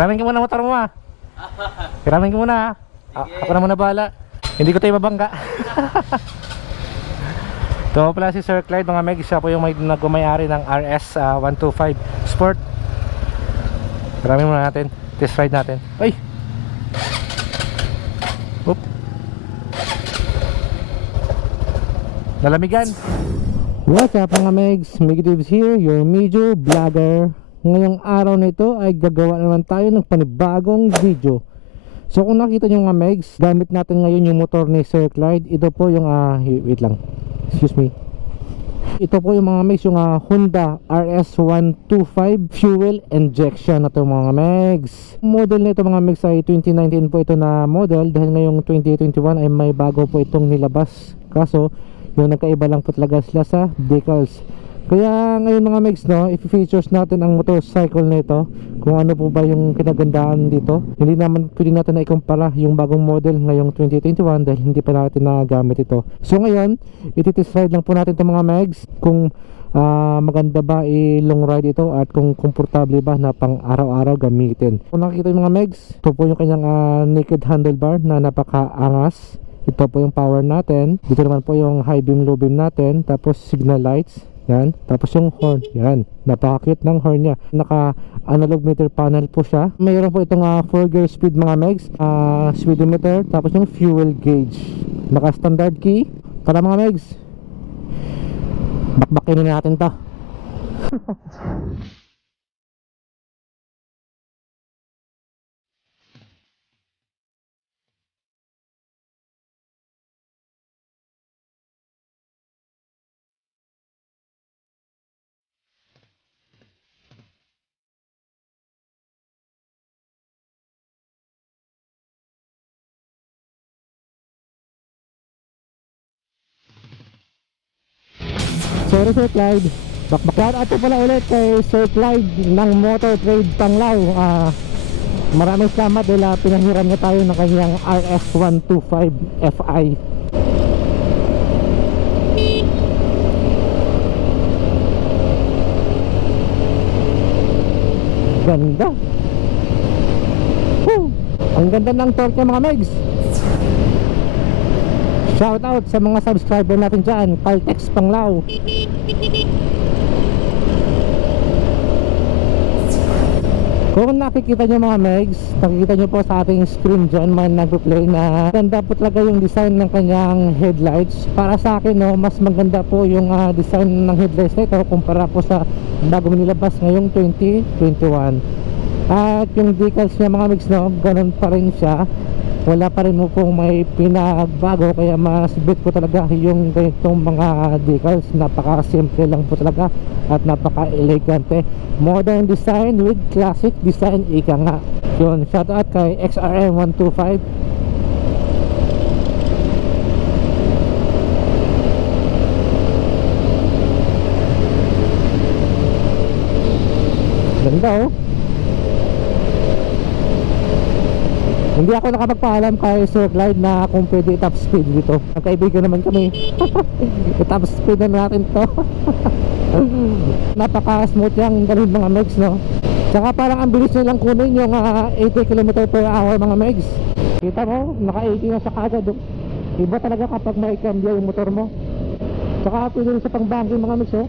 Hiramin ka muna motor mo ah. Hiramin ka muna ah. Ako na muna bahala. Hindi ko tayo mabangga. Ito pala si Sir Clyde mga Meg. Siya po yung nagmamayari ng RS 125 Sport. Hiramin muna natin. Test ride natin. Ay! Oop. Nalamigan. What's up mga Megs? Megatives here, your Medyo Vlogger. Ngayong araw na ito ay gagawa naman tayo ng panibagong video. So kung nakita nyo mga Megs, gamit natin ngayon yung motor ni Sir Clyde. Ito po yung wait lang, excuse me. Ito po yung mga Megs, yung Honda RS125 fuel injection na ito mga Megs. Model na ito mga Megs ay 2019 po ito na model. Dahil ngayong 2021 ay may bago po itong nilabas. Kaso yung nagkaiba lang po talaga sila sa decals. Kaya ngayon mga Megs, no, i-features natin ang motorcycle na ito, kung ano po ba yung kinagandaan dito. Hindi naman pwede natin na ikumpara yung bagong model ngayong 2021 dahil hindi pa natin nagamit ito. So ngayon, iti-test ride lang po natin ito mga Megs, kung maganda ba i-long ride ito at kung komportable ba na pang araw-araw gamitin. Kung nakikita yung mga Megs, ito po yung kanyang naked handlebar na napaka-angas. Ito po yung power natin. Dito naman po yung high beam, low beam natin. Tapos signal lights. Yan. Tapos yung horn. Yan. Napaka-cute ng horn niya. Naka analog meter panel po siya. Mayroon po itong 4-gear speed mga Megs. Speedometer. Tapos yung fuel gauge. Naka standard key. Tara mga Megs. Bakbakin na natin to. Sorry Sir Clyde, bakbakan ato pala ulit kay Sir Clyde ng Motor Trade Panglao. Maraming salamat dahil pinahiram niya tayo ng kanyang RS125 Fi. Ganda. Ang ganda ng torque mga Megs. Shout out sa mga subscriber natin dyan, Caltex Panglao. Kung nakikita nyo mga Megs, nakikita nyo po sa ating screen dyan, may nagpo-play na ganda po talaga yung design ng kanyang headlights. Para sa akin, no, mas maganda po yung design ng headlights na ito kumpara po sa bago nilabas ngayong 2021. At yung decals niya mga Megs, no, ganun pa rin siya. Wala pa rin mo pong may pinagbago, kaya mas bet ko talaga yung ganitong mga decals. Napaka-simple lang po talaga at napaka-elegante. Modern design with classic design, ika nga. Yun, shout out kay XRM125. Ganda oh. Hindi ako nakapagpaalam kay Sir Clyde na kung pwede top speed dito. Magkaibigan naman kami. I-top speed na natin to. Napaka-smooth yung ganun mga Megs, no? Tsaka parang ang bilis nilang kunin yung 80 km per hour mga Megs. Kita mo, naka-80 na sa kagad. Iba talaga kapag may cambio yung motor mo. Tsaka pwede rin sa pang-banking mga Megs, oh.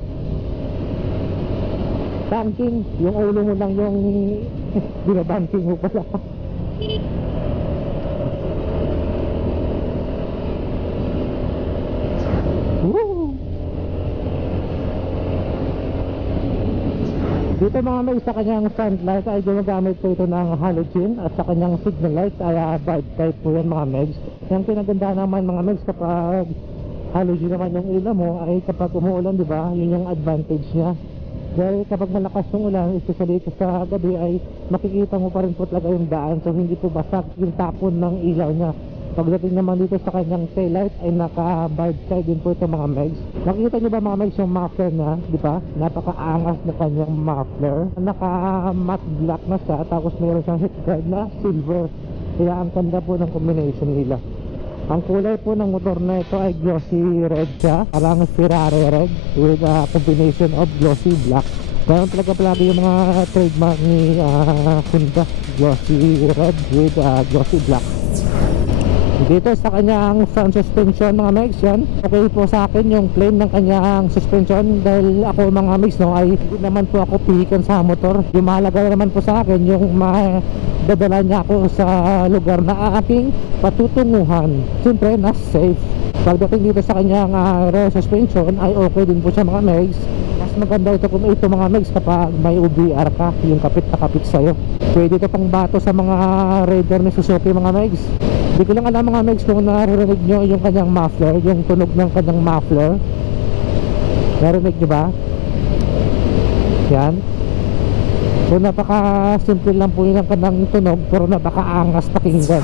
Banking, yung ulo mo lang yung binabanking mo pala. Dito mga Megs, sa kanyang front light ay gumagamit po ito ng halogen at sa kanyang signal lights ay bulb type po yan mga Megs. Yung pinaganda naman mga Megs, kapag halogen naman yung ilaw mo ay kapag umuulan, di ba, yun yung advantage niya. Dahil kapag malakas yung ulan, especially sa gabi, ay makikita mo pa rin po talaga yung daan, so hindi po basak yung tapon ng ilaw niya. Pagdating naman dito sa kanyang tail light ay naka-bulb side din po ito mga Megs. Nakikita nyo ba mga Megs yung muffler na, di ba? Napaka-angas na kanyang muffler. Naka-matte black na siya, tapos meron siyang headguard na silver. Kaya ang ganda po ng combination nila. Ang kulay po ng motor na ito ay glossy red siya, parang Ferrari red with a combination of glossy black. Ganun talaga palagi yung mga trademark ni Honda. glossy red with glossy black. Dito sa kanyang front suspension mga megs, yan okay po sa akin yung plain ng kanyang suspension, dahil ako mga megs no, ay hindi naman po ako pihikan sa motor. Yung mahalaga naman po sa akin yung madadala niya ako sa lugar na aking patutunguhan. Siyempre na safe. Pagdating dito sa kanyang rear suspension ay okay din po siya mga megs. Mas maganda ito kung ito mga megs kapag may OBR ka, yung kapit na kapit sa'yo. Pwede ito pang bato sa mga Raider ni Suzuki mga megs. Hindi ko lang alam mga megs kung naririnig nyo yung kanyang muffler, yung tunog ng kanyang muffler. Narinig nyo ba? Yan. So napaka simple lang po yun ang kanyang tunog, pero napaka-angas pakinggan.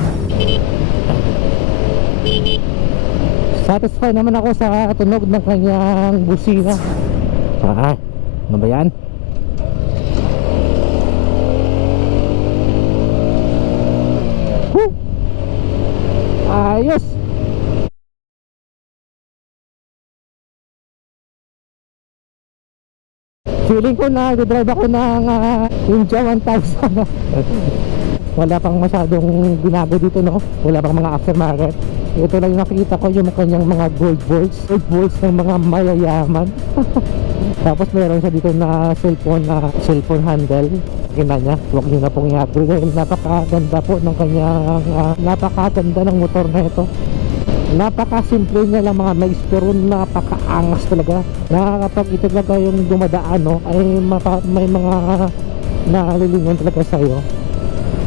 Satisfied naman ako sa tunog ng kanyang busina. Ano ba yan? Woo! Ayos! Feeling ko na drive ako ng Ninja 1000. Wala pang masyadong binago dito no. Wala pang mga aftermarket. Ito lang yung nakikita ko, yung kanyang mga gold bolts ng mga mayayaman. Tapos meron siya dito na cellphone handle. Kina niya, huwag nyo na pong i-upgrade. Napakaganda po ng kanyang napakaganda ng motor na ito. Napakasimple niya lang mga megs, pero napakaangas talaga. Nakakapag ito talaga yung dumadaan no, ay may mga nalilingon talaga sa'yo.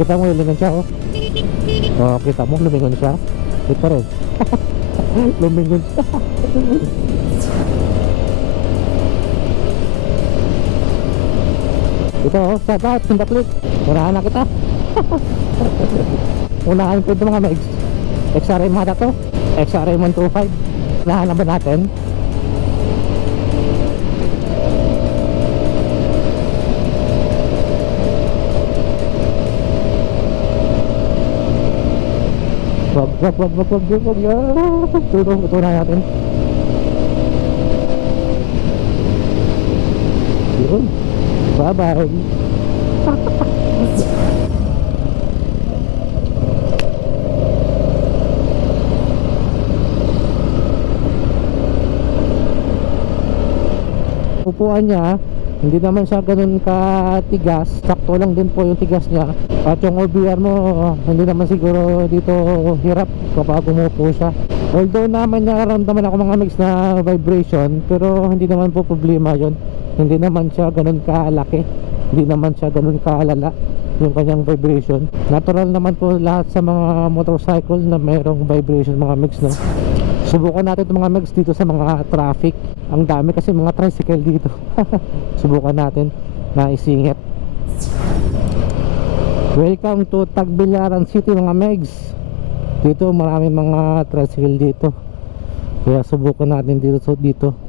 Kita mo lumingon siya oh. Oh, kita mo lumingon siya. Ito rin. Lumingon siya. Ito oh, sabat, sundaklik. Unahan na kita. Unahan ko ito mga megs. XRM hata to, XRM 125. Unahan na ba natin? Wag. Ito na natin. Yun. Bye-bye. Upuan niya, hindi naman siya ganun katigas, sakto lang din po yung tigas niya. At yung OBR mo, hindi naman siguro dito hirap kapag umupo siya. Although naman nararamdaman ako mga mix na vibration, pero hindi naman po problema yon. Hindi naman siya ganun kalaki, hindi naman siya ganun kalala yung kanyang vibration. Natural naman po lahat sa mga motorcycle na mayroong vibration mga mix no. Subukan natin itong mga megs dito sa mga traffic. Ang dami kasi mga tricycle dito. Subukan natin na isingit. Welcome to Tagbilaran City mga megs. Dito maraming mga tricycle dito. Kaya subukan natin dito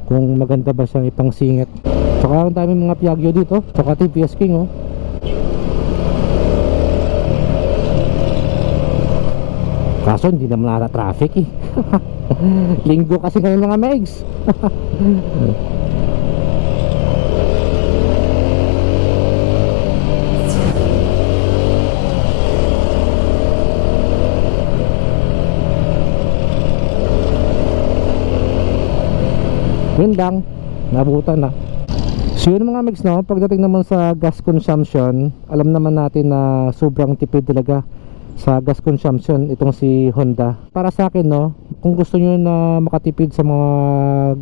kung maganda ba siyang ipangsingit. Saka ang dami mga Piaggio dito. Saka TPS King oh. Kaso hindi naman nata traffic eh. Linggo kasi ngayon mga megs. Yun lang, nabutan na. So yun mga megs no, pagdating naman sa gas consumption, alam naman natin na sobrang tipid talaga sa gas consumption itong si Honda. Para sa akin no, kung gusto nyo na makatipid sa mga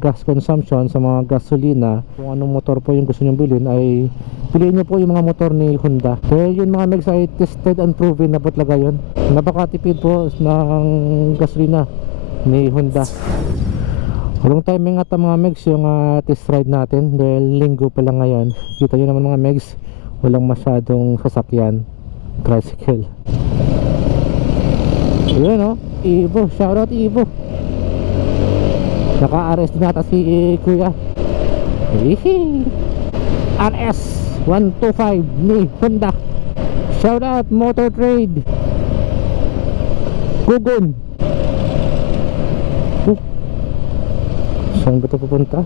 gas consumption, sa mga gasolina, kung anong motor po yung gusto nyo bilhin, ay piliin nyo po yung mga motor ni Honda. Dahil yun mga megs ay tested and proven na po talaga yun. Napakatipid po ng gasolina ni Honda. Walang timing ata mga megs yung test ride natin dahil linggo pa lang ngayon. Kita nyo naman mga megs, walang masyadong sasakyan, tricycle. Yun o, Evo, shoutout Evo. Naka-arrest din nata si Kuya. RS 125 ni Honda. Shoutout Motor Trade Gugun. Saan ba ito pupunta?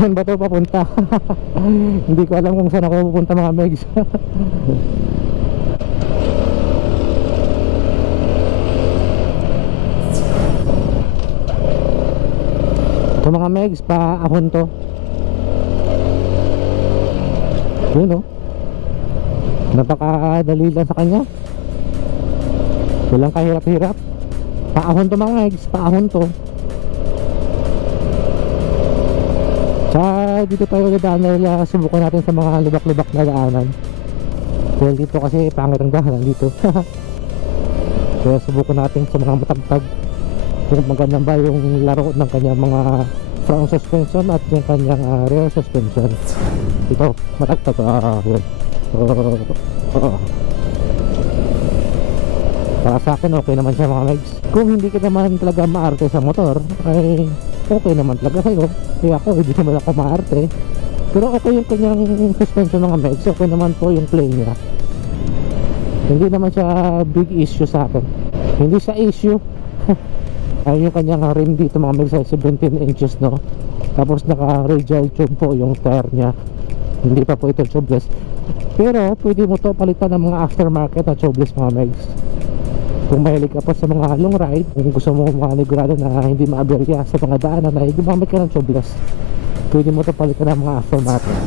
Saan ba ito papunta? Hindi ko alam kung saan ako pupunta mga megs. Ito mga megs, paahon to. Yun o. Napakadali lang sa kanya. Walang kahirap-hirap. Paahon to mga megs, paahon to. Sa dito tayo dadaan dahil subukan natin sa mga lubak-lubak na daanan. Dahil dito kasi pangit ang daanan dito. Kaya subukan natin sa mga matagtag kung maganda ba yung laro ng kanyang mga front suspension at yung kanyang rear suspension. Ito, matagtag. Yun. Para sa akin okay naman siya mga legs. Kung hindi ka naman talaga maarte sa motor ay okay naman talaga sa'yo. Kaya ako hindi naman ako maarte. Pero okay yung kanyang suspension mga legs. Okay naman po yung play niya. Hindi naman siya big issue sa akin. Hindi siya issue. Ay yung kanyang rim dito mga legs ay 17 inches no. Tapos naka radial tube po yung tire niya. Hindi pa po ito tubeless. Pero pwede mo to palitan ng mga aftermarket na tubeless mga legs. Kung mahilig ka pa sa mga long ride, kung gusto mo manigurado na hindi maaberya sa mga daanan ay gumamit ka ng tubeless, pwede mo to palitan ng mga aftermarket.